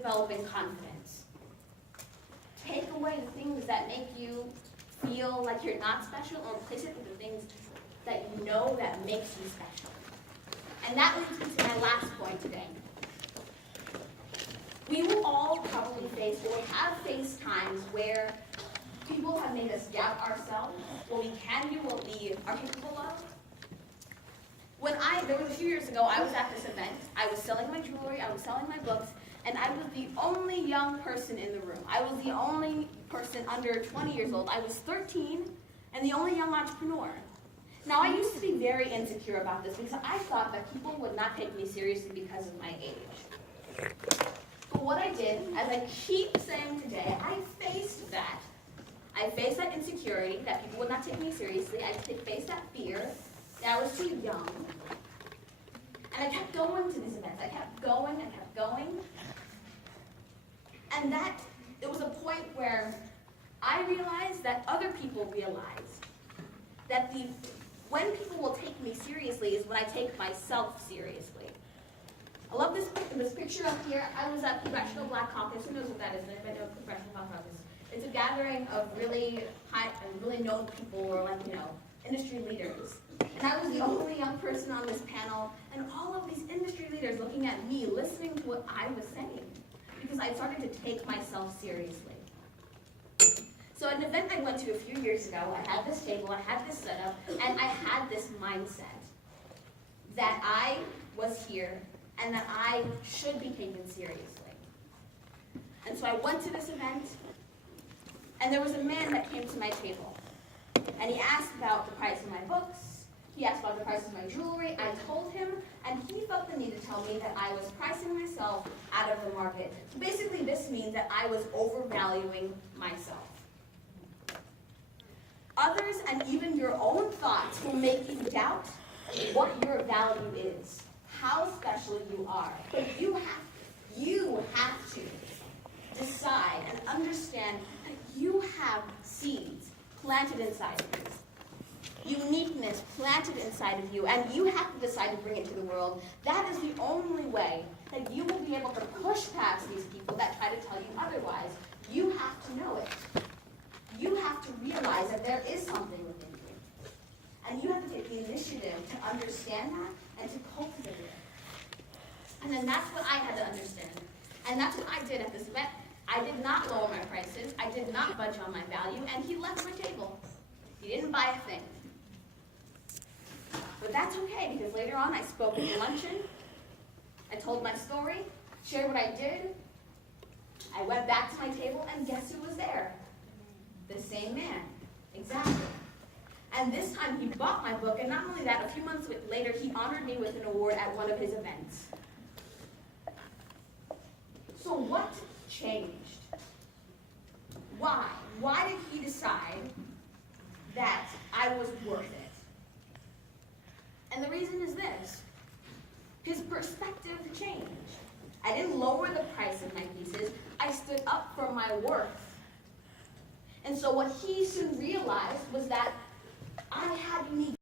developing confidence. Take away the things that make you feel like you're not special and replace it with the things that you know that makes you special. And that leads me to my last point today. We will all probably face or have faced times where people have made us doubt ourselves, what we can do, what we are capable of. There was a few years ago, I was at this event. I was selling my jewelry, I was selling my books, and I was the only young person in the room. I was the only person under 20 years old. I was 13 and the only young entrepreneur. Now, I used to be very insecure about this because I thought that people would not take me seriously because of my age. But what I did, as I keep saying today, I faced that. I faced that insecurity, that people would not take me seriously. I faced that fear that I was too young. And I kept going to these events. I kept going. And it was a point where I realized that other people realized that when people will take me seriously is when I take myself seriously. I love this picture up here. I was at Congressional Black Caucus. Who knows what that is? Anybody know Congressional Black Caucus? It's a gathering of really high and really known people or industry leaders. And I was the only young person on this panel, and all of these industry leaders looking at me, listening to what I was saying, because I started to take myself seriously. So at an event I went to a few years ago, I had this table, I had this setup, and I had this mindset that I was here and that I should be taken seriously. And so I went to this event, and there was a man that came to my table, and he asked about the price of my books. He asked about the price of my jewelry. I told him, and he felt the need to tell me that I was pricing myself out of the market. Basically, this means that I was overvaluing myself. Others and even your own thoughts will make you doubt what your value is, how special you are. But you have to decide and understand that you have seeds planted inside of you. Uniqueness planted inside of you, and you have to decide to bring it to the world. That is the only way that you will be able to push past these people that try to tell you otherwise. You have to know it. You have to realize that there is something within you. And you have to take the initiative to understand that and to cultivate it. And then that's what I had to understand. And that's what I did at this event. I did not lower my prices. I did not budge on my value, and he left my table. He didn't buy a thing. But that's okay, because later on I spoke at the luncheon, I told my story, shared what I did, I went back to my table, and guess who was there? The same man. Exactly. And this time he bought my book, and not only that, a few months later he honored me with an award at one of his events. So what changed? Why? Why did he decide that I was worth it? And the reason is this. His perspective changed. I didn't lower the price of my pieces. I stood up for my worth. And so what he soon realized was that I had unique